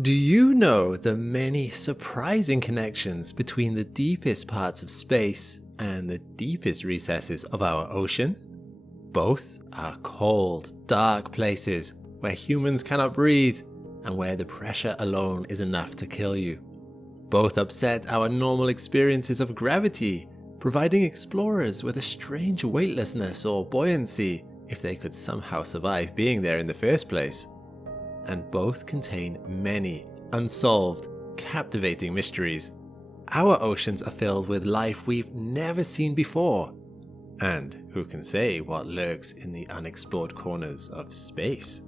Do you know the many surprising connections between the deepest parts of space and the deepest recesses of our ocean? Both are cold, dark places where humans cannot breathe and where the pressure alone is enough to kill you. Both upset our normal experiences of gravity, providing explorers with a strange weightlessness or buoyancy if they could somehow survive being there in the first place. And both contain many unsolved, captivating mysteries. Our oceans are filled with life we've never seen before. And who can say what lurks in the unexplored corners of space?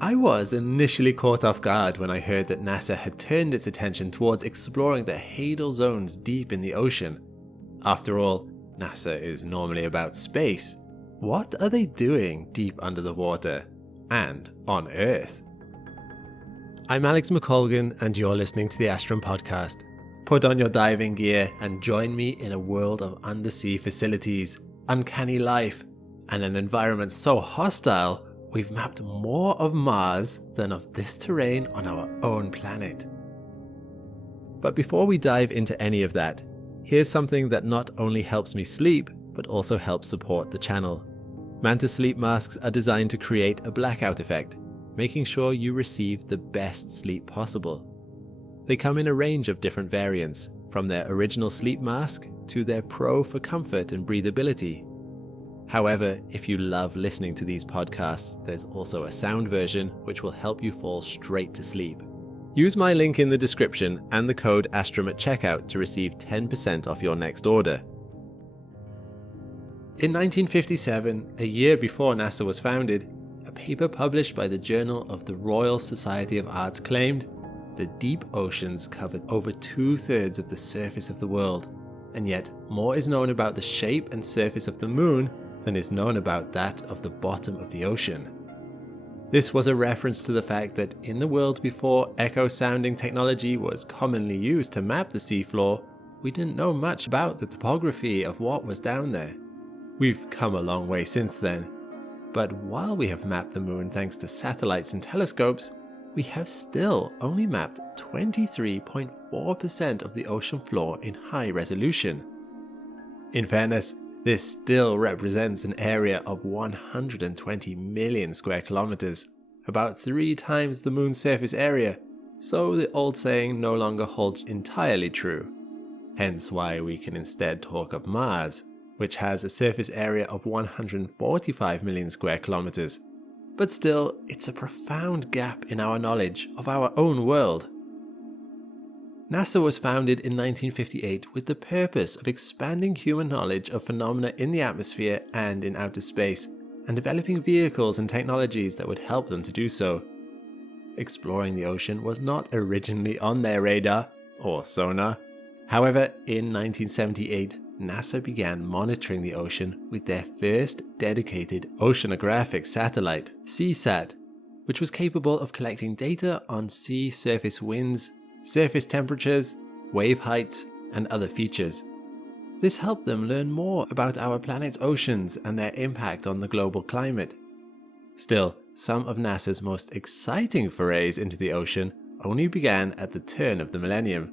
I was initially caught off guard when I heard that NASA had turned its attention towards exploring the hadal zones deep in the ocean. After all, NASA is normally about space. What are they doing deep under the water and on Earth? I'm Alex McColgan and you're listening to the Astrum podcast. Put on your diving gear and join me in a world of undersea facilities, uncanny life, and an environment so hostile we've mapped more of Mars than of this terrain on our own planet. But before we dive into any of that, here's something that not only helps me sleep, but also helps support the channel. Manta sleep masks are designed to create a blackout effect, making sure you receive the best sleep possible. They come in a range of different variants, from their original sleep mask to their Pro for comfort and breathability. However, if you love listening to these podcasts, there's also a sound version which will help you fall straight to sleep. Use my link in the description and the code Astrum at checkout to receive 10% off your next order. In 1957, a year before NASA was founded, a paper published by the Journal of the Royal Society of Arts claimed the deep oceans covered over 2/3 of the surface of the world, and yet more is known about the shape and surface of the moon than is known about that of the bottom of the ocean. This was a reference to the fact that in the world before echo-sounding technology was commonly used to map the seafloor, we didn't know much about the topography of what was down there. We've come a long way since then, but while we have mapped the moon thanks to satellites and telescopes, we have still only mapped 23.4% of the ocean floor in high resolution. In fairness, this still represents an area of 120 million square kilometers, about 3 times the moon's surface area, so the old saying no longer holds entirely true. Hence why we can instead talk of Mars, which has a surface area of 145 million square kilometers. But still, it's a profound gap in our knowledge of our own world. NASA was founded in 1958 with the purpose of expanding human knowledge of phenomena in the atmosphere and in outer space, and developing vehicles and technologies that would help them to do so. Exploring the ocean was not originally on their radar, or sonar. However, in 1978, NASA began monitoring the ocean with their first dedicated oceanographic satellite, CSAT, which was capable of collecting data on sea surface winds, surface temperatures, wave heights, and other features. This helped them learn more about our planet's oceans and their impact on the global climate. Still, some of NASA's most exciting forays into the ocean only began at the turn of the millennium.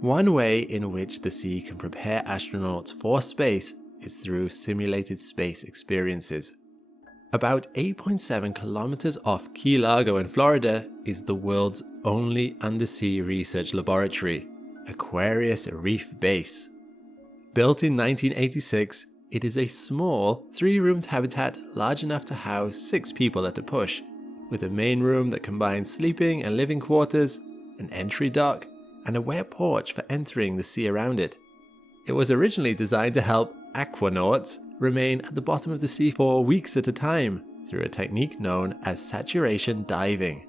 One way in which the sea can prepare astronauts for space is through simulated space experiences. About 8.7 kilometers off Key Largo in Florida is the world's only undersea research laboratory, Aquarius Reef Base. Built in 1986, it is a small, 3-roomed habitat large enough to house 6 people at a push, with a main room that combines sleeping and living quarters, an entry dock, and a wet porch for entering the sea around it. It was originally designed to help aquanauts remain at the bottom of the sea for weeks at a time through a technique known as saturation diving.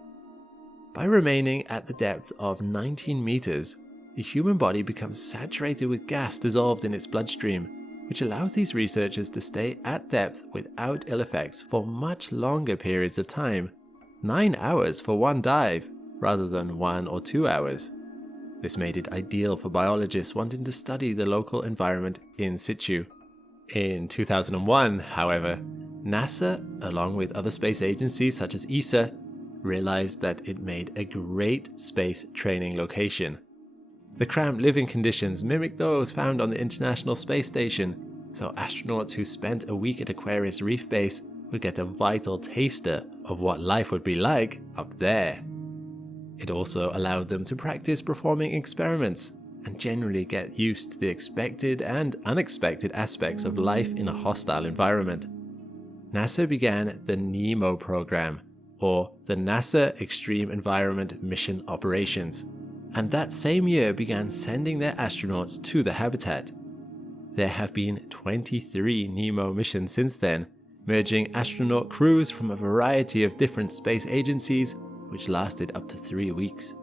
By remaining at the depth of 19 meters, the human body becomes saturated with gas dissolved in its bloodstream, which allows these researchers to stay at depth without ill effects for much longer periods of time, 9 hours for one dive rather than 1 or 2 hours. This made it ideal for biologists wanting to study the local environment in situ. In 2001, however, NASA, along with other space agencies such as ESA, realized that it made a great space training location. The cramped living conditions mimic those found on the International Space Station, so astronauts who spent a week at Aquarius Reef Base would get a vital taster of what life would be like up there. It also allowed them to practice performing experiments and generally get used to the expected and unexpected aspects of life in a hostile environment. NASA began the NEMO program, or the NASA Extreme Environment Mission Operations, and that same year began sending their astronauts to the habitat. There have been 23 NEMO missions since then, merging astronaut crews from a variety of different space agencies, which lasted up to 3 weeks.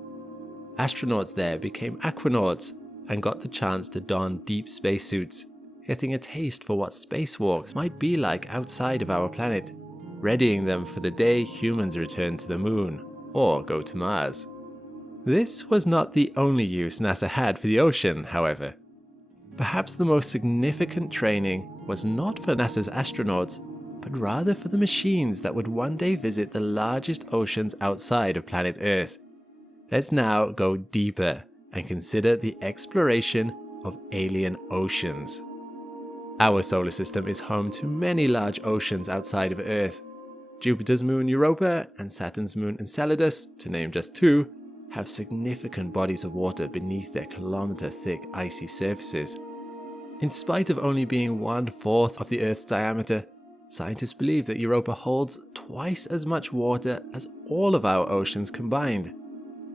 Astronauts there became aquanauts and got the chance to don deep spacesuits, getting a taste for what spacewalks might be like outside of our planet, readying them for the day humans return to the moon or go to Mars. This was not the only use NASA had for the ocean, however. Perhaps the most significant training was not for NASA's astronauts, but rather for the machines that would one day visit the largest oceans outside of planet Earth. Let's now go deeper and consider the exploration of alien oceans. Our solar system is home to many large oceans outside of Earth. Jupiter's moon Europa and Saturn's moon Enceladus, to name just two, have significant bodies of water beneath their kilometer-thick icy surfaces. In spite of only being 1/4 of the Earth's diameter, scientists believe that Europa holds twice as much water as all of our oceans combined.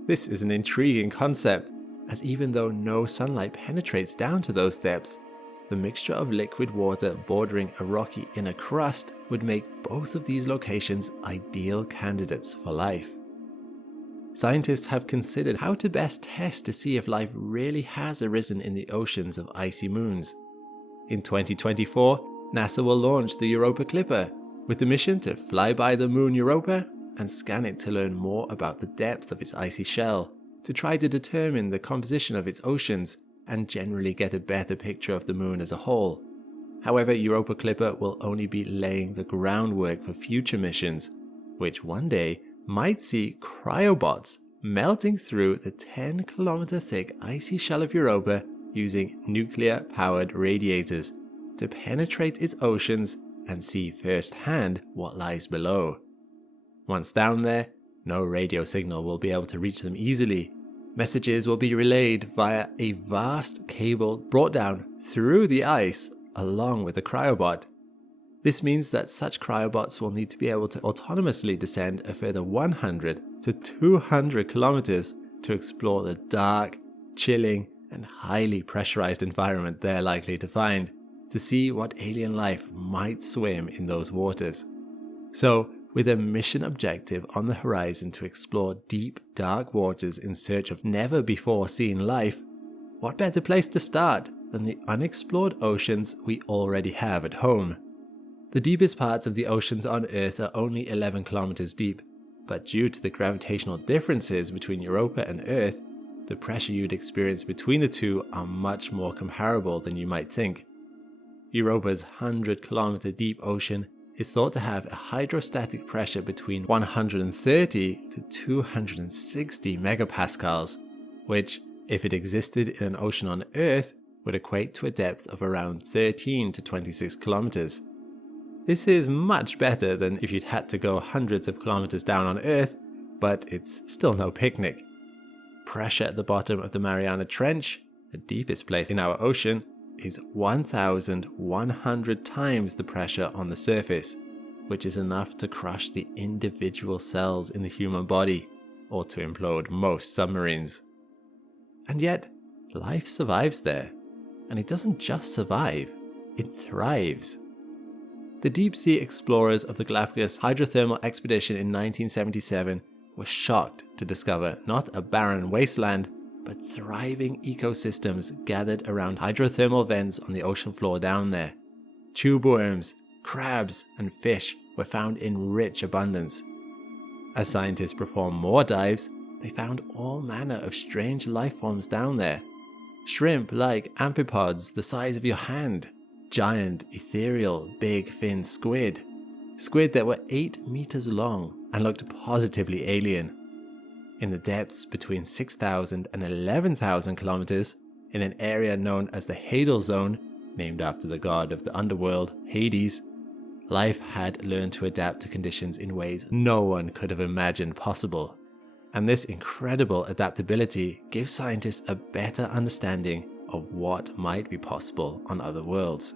This is an intriguing concept, as even though no sunlight penetrates down to those depths, the mixture of liquid water bordering a rocky inner crust would make both of these locations ideal candidates for life. Scientists have considered how to best test to see if life really has arisen in the oceans of icy moons. In 2024, NASA will launch the Europa Clipper, with the mission to fly by the moon Europa and scan it to learn more about the depth of its icy shell, to try to determine the composition of its oceans and generally get a better picture of the moon as a whole. However, Europa Clipper will only be laying the groundwork for future missions, which one day might see cryobots melting through the 10-kilometer thick icy shell of Europa using nuclear-powered radiators to penetrate its oceans and see firsthand what lies below. Once down there, no radio signal will be able to reach them easily. Messages will be relayed via a vast cable brought down through the ice along with the cryobot. This means that such cryobots will need to be able to autonomously descend a further 100 to 200 kilometers to explore the dark, chilling, and highly pressurized environment they're likely to find, to see what alien life might swim in those waters. So, with a mission objective on the horizon to explore deep, dark waters in search of never before seen life, what better place to start than the unexplored oceans we already have at home? The deepest parts of the oceans on Earth are only 11 kilometers deep, but due to the gravitational differences between Europa and Earth, the pressure you'd experience between the two are much more comparable than you might think. Europa's 100-kilometer deep ocean is thought to have a hydrostatic pressure between 130 to 260 megapascals, which, if it existed in an ocean on Earth, would equate to a depth of around 13 to 26 kilometers. This is much better than if you'd had to go hundreds of kilometers down on Earth, but it's still no picnic. Pressure at the bottom of the Mariana Trench, the deepest place in our ocean, is 1,100 times the pressure on the surface, which is enough to crush the individual cells in the human body, or to implode most submarines. And yet, life survives there, and it doesn't just survive, it thrives. The deep-sea explorers of the Galapagos hydrothermal expedition in 1977 were shocked to discover not a barren wasteland, but thriving ecosystems gathered around hydrothermal vents on the ocean floor down there. Tube worms, crabs, and fish were found in rich abundance. As scientists performed more dives, they found all manner of strange life forms down there. Shrimp like amphipods the size of your hand, giant, ethereal, big fin squid that were 8 meters long and looked positively alien. In the depths between 6,000 and 11,000 kilometers, in an area known as the Hadal Zone, named after the god of the underworld, Hades, life had learned to adapt to conditions in ways no one could have imagined possible. And this incredible adaptability gives scientists a better understanding of what might be possible on other worlds.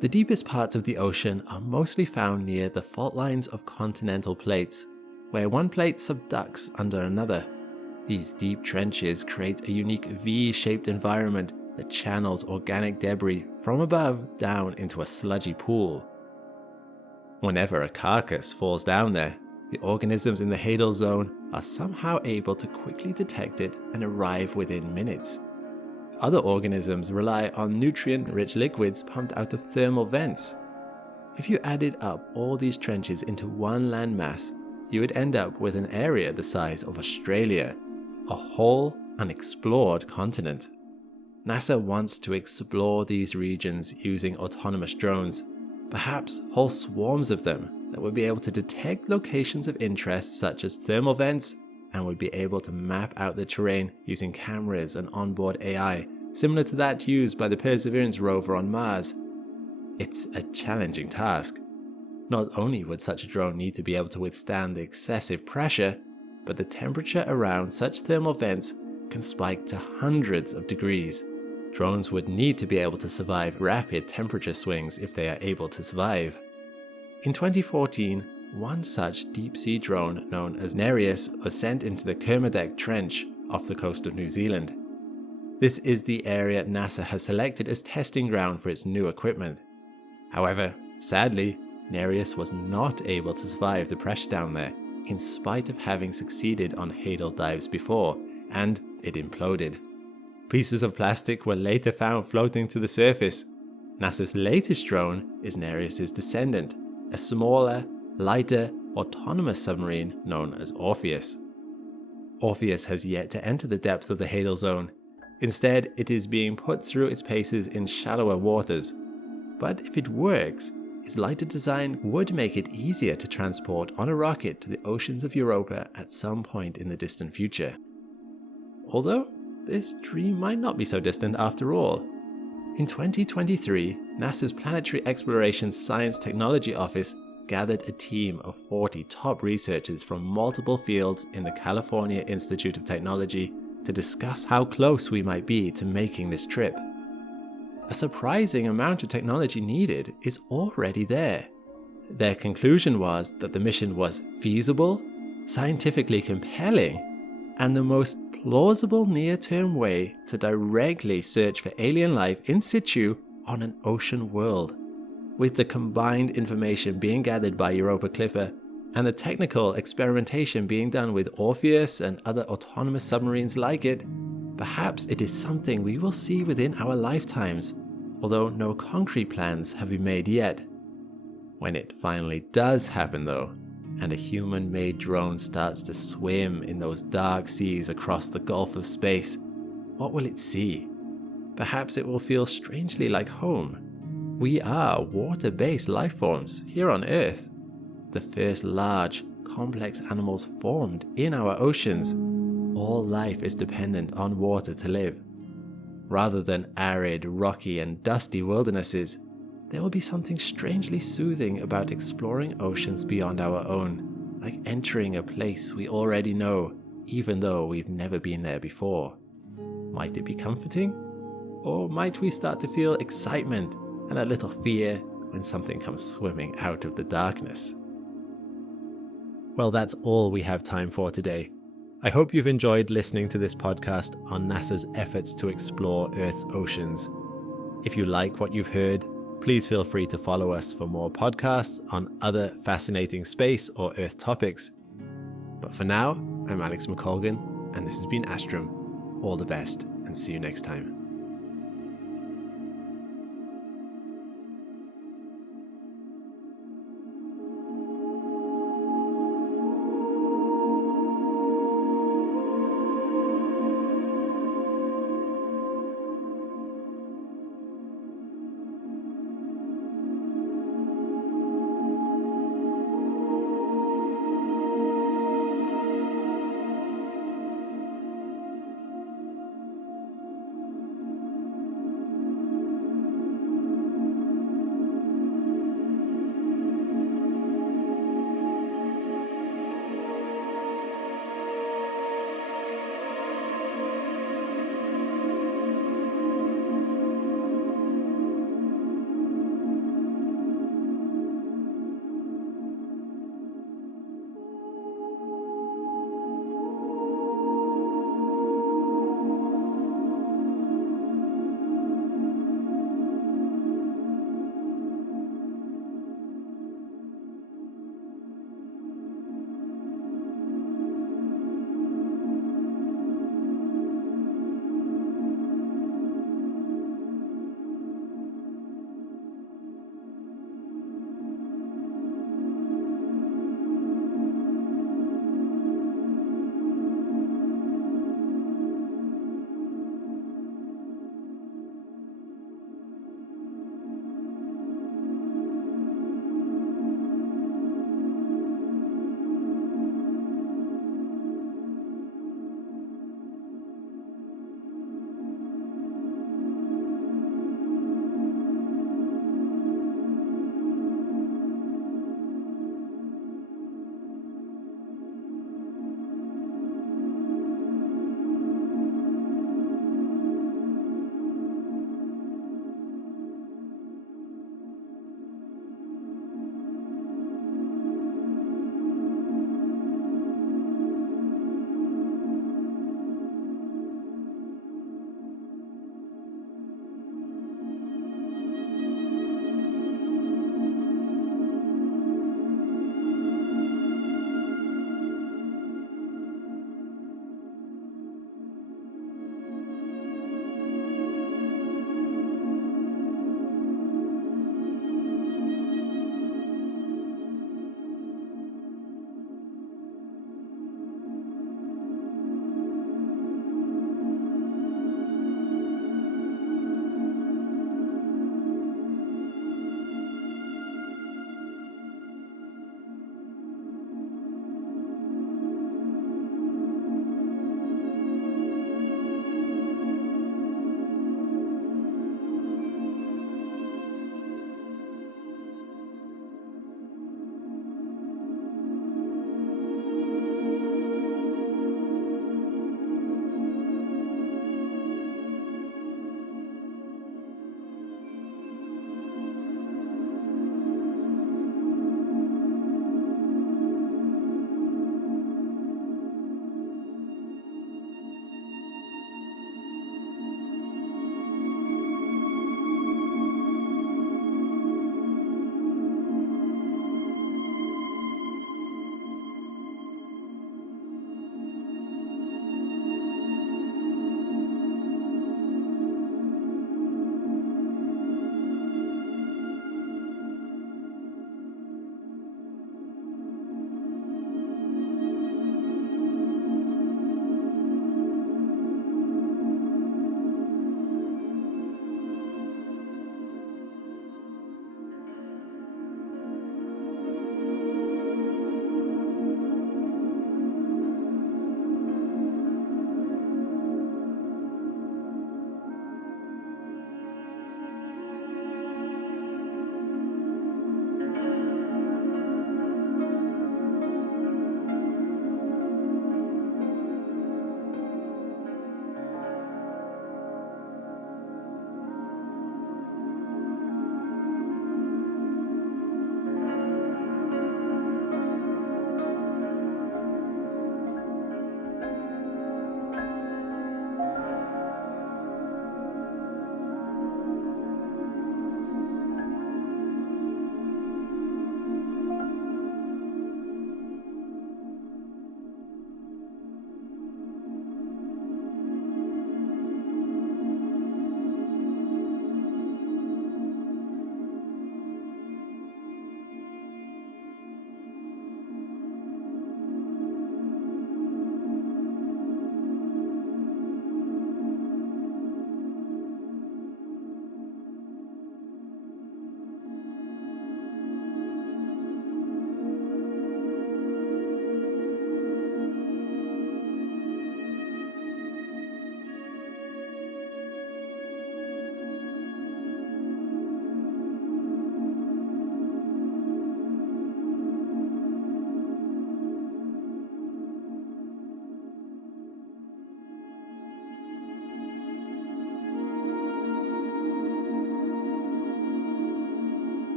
The deepest parts of the ocean are mostly found near the fault lines of continental plates, where one plate subducts under another. These deep trenches create a unique V-shaped environment that channels organic debris from above down into a sludgy pool. Whenever a carcass falls down there, the organisms in the Hadal Zone are somehow able to quickly detect it and arrive within minutes. Other organisms rely on nutrient-rich liquids pumped out of thermal vents. If you added up all these trenches into one landmass, you would end up with an area the size of Australia, a whole unexplored continent. NASA wants to explore these regions using autonomous drones, perhaps whole swarms of them that would be able to detect locations of interest such as thermal vents, and would be able to map out the terrain using cameras and onboard AI, similar to that used by the Perseverance rover on Mars. It's a challenging task. Not only would such a drone need to be able to withstand the excessive pressure, but the temperature around such thermal vents can spike to hundreds of degrees. Drones would need to be able to survive rapid temperature swings if they are able to survive. In 2014, one such deep-sea drone known as Nereus was sent into the Kermadec Trench off the coast of New Zealand. This is the area NASA has selected as testing ground for its new equipment. However, sadly, Nereus was not able to survive the pressure down there, in spite of having succeeded on Hadal dives before, and it imploded. Pieces of plastic were later found floating to the surface. NASA's latest drone is Nereus's descendant, a smaller, lighter, autonomous submarine known as Orpheus. Orpheus has yet to enter the depths of the Hadal Zone. Instead, it is being put through its paces in shallower waters. But if it works, its lighter design would make it easier to transport on a rocket to the oceans of Europa at some point in the distant future. Although, this dream might not be so distant after all. In 2023, NASA's Planetary Exploration Science Technology Office gathered a team of 40 top researchers from multiple fields in the California Institute of Technology to discuss how close we might be to making this trip. A surprising amount of technology needed is already there. Their conclusion was that the mission was feasible, scientifically compelling, and the most plausible near-term way to directly search for alien life in situ on an ocean world. With the combined information being gathered by Europa Clipper and the technical experimentation being done with Orpheus and other autonomous submarines like it, perhaps it is something we will see within our lifetimes, although no concrete plans have been made yet. When it finally does happen though, and a human-made drone starts to swim in those dark seas across the gulf of space, what will it see? Perhaps it will feel strangely like home. We are water-based life forms here on Earth. The first large, complex animals formed in our oceans. All life is dependent on water to live. Rather than arid, rocky and dusty wildernesses, there will be something strangely soothing about exploring oceans beyond our own, like entering a place we already know, even though we've never been there before. Might it be comforting? Or might we start to feel excitement and a little fear when something comes swimming out of the darkness? Well, that's all we have time for today. I hope you've enjoyed listening to this podcast on NASA's efforts to explore Earth's oceans. If you like what you've heard, please feel free to follow us for more podcasts on other fascinating space or Earth topics. But for now, I'm Alex McColgan, and this has been Astrum. All the best, and see you next time.